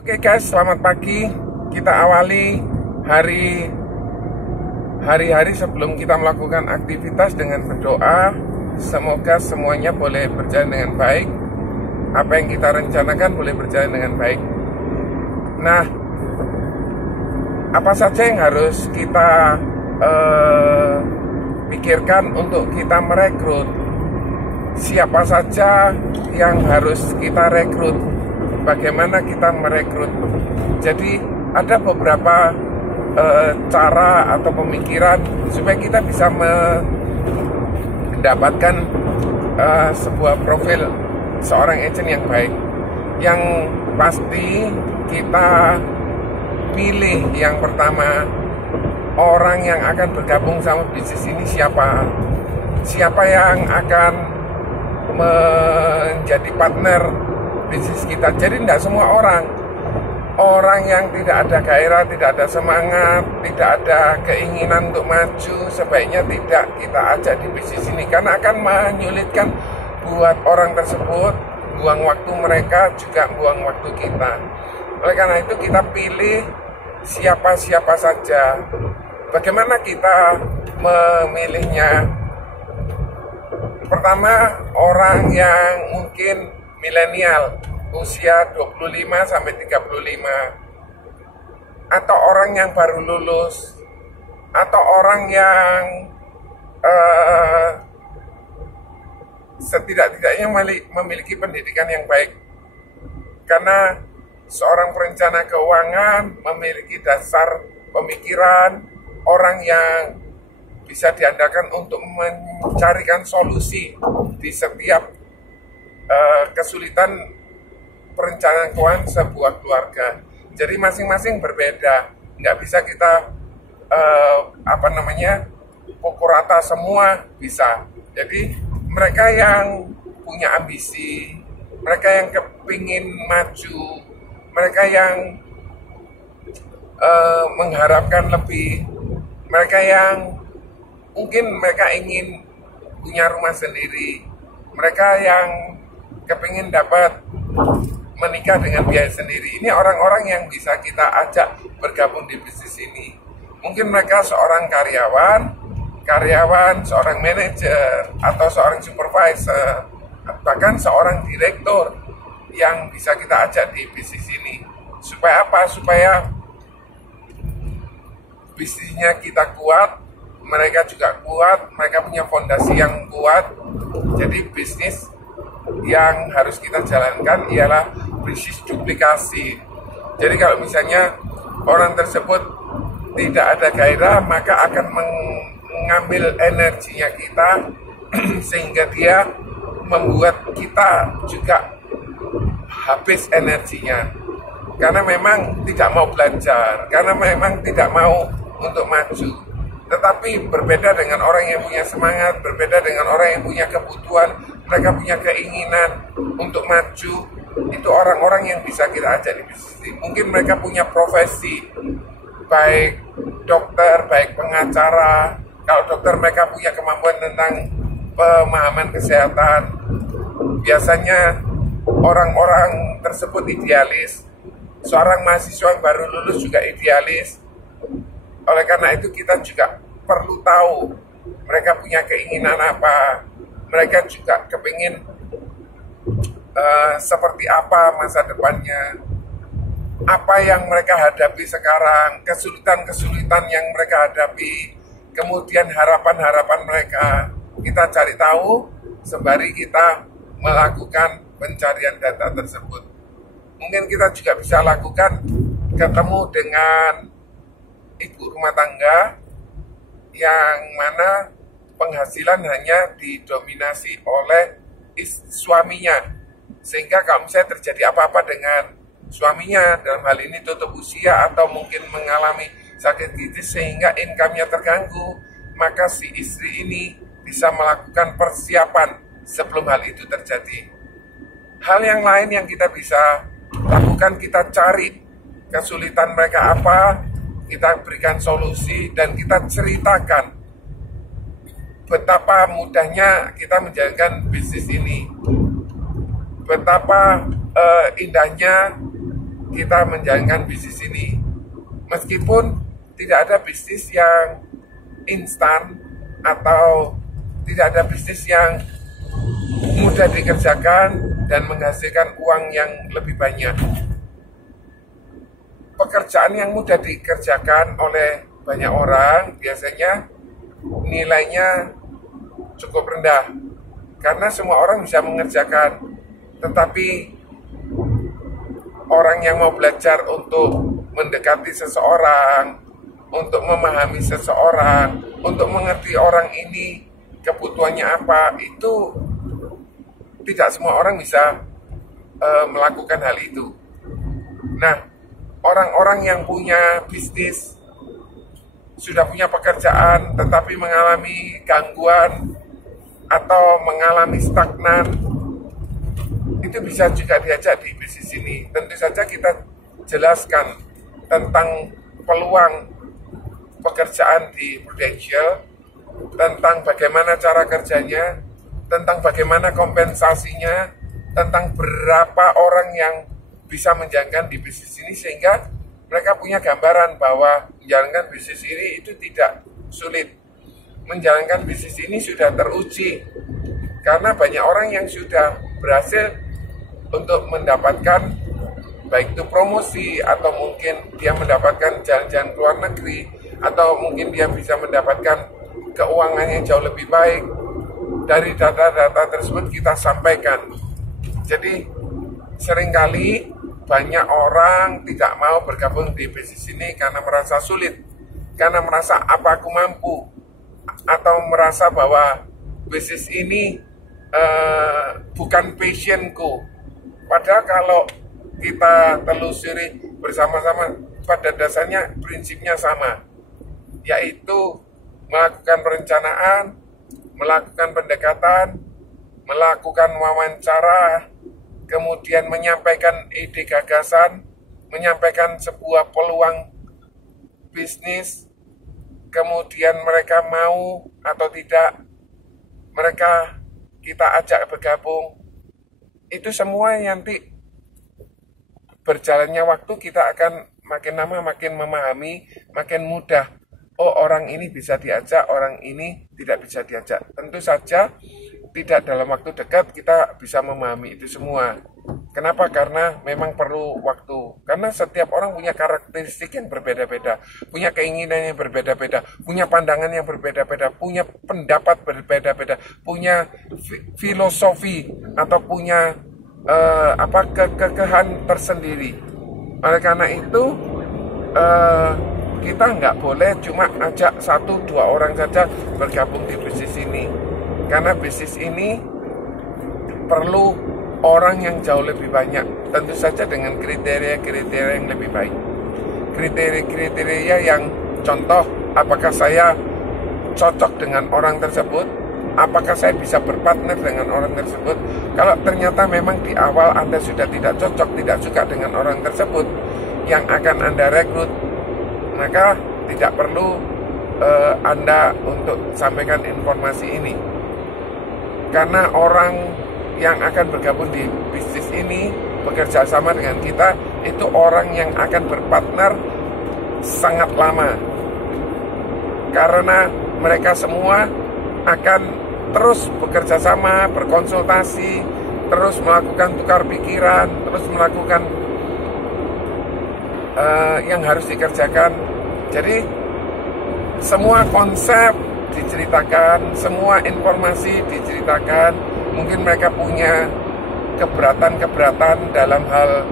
Oke guys, selamat pagi. Kita awali hari-hari sebelum kita melakukan aktivitas dengan berdoa. Semoga semuanya boleh berjalan dengan baik. Apa yang kita rencanakan boleh berjalan dengan baik. Nah, apa saja yang harus kita pikirkan untuk kita merekrut? Siapa saja yang harus kita rekrut? Bagaimana kita merekrut? Jadi ada beberapa cara atau pemikiran supaya kita bisa mendapatkan sebuah profil seorang agent yang baik. Yang pasti kita pilih yang pertama, orang yang akan bergabung sama bisnis ini siapa yang akan menjadi partner bisnis kita. Jadi tidak semua orang yang tidak ada gairah, tidak ada semangat, tidak ada keinginan untuk maju, sebaiknya tidak kita ajak di bisnis ini, karena akan menyulitkan buat orang tersebut, buang waktu mereka, juga buang waktu kita. Oleh karena itu kita pilih siapa-siapa saja. Bagaimana kita memilihnya? Pertama, orang yang mungkin milenial, usia 25 sampai 35, atau orang yang baru lulus, atau orang yang setidak-tidaknya memiliki pendidikan yang baik. Karena seorang perencana keuangan memiliki dasar pemikiran orang yang bisa diandalkan untuk mencarikan solusi di setiap kesulitan perencanaan keuangan sebuah keluarga. Jadi masing-masing berbeda, nggak bisa kita pukul rata semua bisa. Jadi mereka yang punya ambisi, mereka yang kepingin maju, mereka yang mengharapkan lebih, mereka yang mungkin mereka ingin punya rumah sendiri, mereka yang kepingin dapat menikah dengan biaya sendiri. Ini orang-orang yang bisa kita ajak bergabung di bisnis ini. Mungkin mereka seorang karyawan, seorang manajer, atau seorang supervisor, bahkan seorang direktur yang bisa kita ajak di bisnis ini. Supaya apa? Supaya bisnisnya kita kuat, mereka juga kuat, mereka punya fondasi yang kuat. Jadi bisnis yang harus kita jalankan ialah bisnis duplikasi. Jadi kalau misalnya orang tersebut tidak ada gairah, maka akan mengambil energinya kita sehingga dia membuat kita juga habis energinya. Karena memang tidak mau belajar, karena memang tidak mau untuk maju. Tetapi berbeda dengan orang yang punya semangat, berbeda dengan orang yang punya kebutuhan, mereka punya keinginan untuk maju. Itu orang-orang yang bisa kita ajak di bisnis. Mungkin mereka punya profesi, baik dokter, baik pengacara. Kalau dokter, mereka punya kemampuan tentang pemahaman kesehatan. Biasanya orang-orang tersebut idealis. Seorang mahasiswa yang baru lulus juga idealis. Oleh karena itu kita juga perlu tahu mereka punya keinginan apa, mereka juga kepingin seperti apa masa depannya, apa yang mereka hadapi sekarang, kesulitan-kesulitan yang mereka hadapi, kemudian harapan-harapan mereka. Kita cari tahu sembari kita melakukan pencarian data tersebut. Mungkin kita juga bisa lakukan ketemu dengan ibu rumah tangga yang mana penghasilan hanya didominasi oleh suaminya, sehingga kalau misalnya terjadi apa-apa dengan suaminya, dalam hal ini tutup usia atau mungkin mengalami sakit kritis sehingga income-nya terganggu, maka si istri ini bisa melakukan persiapan sebelum hal itu terjadi. Hal yang lain yang kita bisa lakukan, kita cari kesulitan mereka apa, kita berikan solusi, dan kita ceritakan betapa mudahnya kita menjalankan bisnis ini, betapa indahnya kita menjalankan bisnis ini. Meskipun tidak ada bisnis yang instan atau tidak ada bisnis yang mudah dikerjakan dan menghasilkan uang yang lebih banyak. Pekerjaan yang mudah dikerjakan oleh banyak orang biasanya nilainya cukup rendah karena semua orang bisa mengerjakan, tetapi orang yang mau belajar untuk mendekati seseorang, untuk memahami seseorang, untuk mengerti orang ini kebutuhannya apa, itu tidak semua orang bisa melakukan hal itu. Nah, orang-orang yang punya bisnis, sudah punya pekerjaan, tetapi mengalami gangguan atau mengalami stagnan, itu bisa juga diajak di bisnis ini. Tentu saja kita jelaskan tentang peluang pekerjaan di Prudential, tentang bagaimana cara kerjanya, tentang bagaimana kompensasinya, tentang berapa orang yang bisa menjalankan di bisnis ini, sehingga mereka punya gambaran bahwa menjalankan bisnis ini itu tidak sulit. Menjalankan bisnis ini sudah teruji, karena banyak orang yang sudah berhasil untuk mendapatkan baik itu promosi, atau mungkin dia mendapatkan jalan-jalan ke luar negeri, atau mungkin dia bisa mendapatkan keuangan yang jauh lebih baik. Dari data-data tersebut kita sampaikan. Jadi seringkali banyak orang tidak mau bergabung di bisnis ini karena merasa sulit, karena merasa apa aku mampu, atau merasa bahwa bisnis ini bukan passionku. Padahal kalau kita telusuri bersama-sama, pada dasarnya prinsipnya sama, yaitu melakukan perencanaan, melakukan pendekatan, melakukan wawancara, kemudian menyampaikan ide gagasan, menyampaikan sebuah peluang bisnis, kemudian mereka mau atau tidak, mereka kita ajak bergabung. Itu semua nanti berjalannya waktu kita akan makin lama makin memahami, makin mudah. Oh, orang ini bisa diajak, orang ini tidak bisa diajak. Tentu saja tidak dalam waktu dekat kita bisa memahami itu semua. Kenapa? Karena memang perlu waktu. Karena setiap orang punya karakteristik yang berbeda-beda, punya keinginan yang berbeda-beda, punya pandangan yang berbeda-beda, punya pendapat berbeda-beda, punya filosofi atau punya kekehan tersendiri. Oleh karena itu kita nggak boleh cuma ajak 1-2 orang saja bergabung di bisnis ini. Karena bisnis ini perlu orang yang jauh lebih banyak, tentu saja dengan kriteria-kriteria yang lebih baik. Kriteria-kriteria yang contoh, apakah saya cocok dengan orang tersebut, apakah saya bisa berpartner dengan orang tersebut. Kalau ternyata memang di awal Anda sudah tidak cocok, tidak suka dengan orang tersebut yang akan Anda rekrut, maka tidak perlu Anda untuk sampaikan informasi ini. Karena orang yang akan bergabung di bisnis ini, bekerja sama dengan kita, itu orang yang akan berpartner sangat lama. Karena mereka semua akan terus bekerja sama, berkonsultasi, terus melakukan tukar pikiran, terus melakukan yang harus dikerjakan. Jadi semua konsep diceritakan, semua informasi diceritakan. Mungkin mereka punya keberatan-keberatan dalam hal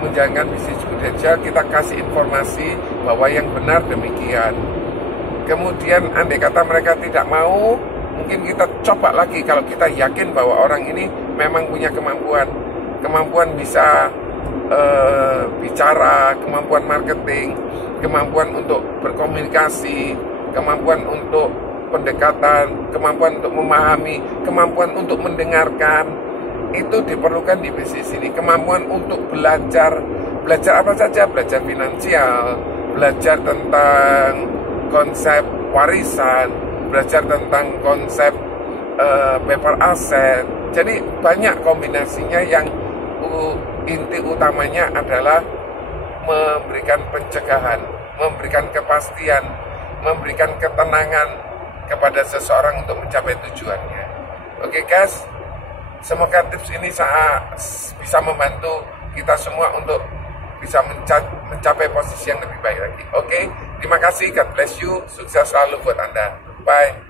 menjalankan bisnis Prudential, kita kasih informasi bahwa yang benar demikian. Kemudian andai kata mereka tidak mau, mungkin kita coba lagi. Kalau kita yakin bahwa orang ini memang punya kemampuan bisa bicara, kemampuan marketing, kemampuan untuk berkomunikasi, kemampuan untuk pendekatan, kemampuan untuk memahami, kemampuan untuk mendengarkan, itu diperlukan di bisnis ini. Kemampuan untuk belajar apa saja, belajar finansial, belajar tentang konsep warisan, belajar tentang konsep paper asset. Jadi banyak kombinasinya inti utamanya adalah memberikan pencegahan, memberikan kepastian, memberikan ketenangan kepada seseorang untuk mencapai tujuannya. Oke guys, semoga tips ini bisa membantu kita semua untuk bisa mencapai posisi yang lebih baik lagi. Oke, terima kasih, God bless you, sukses selalu buat Anda. Bye.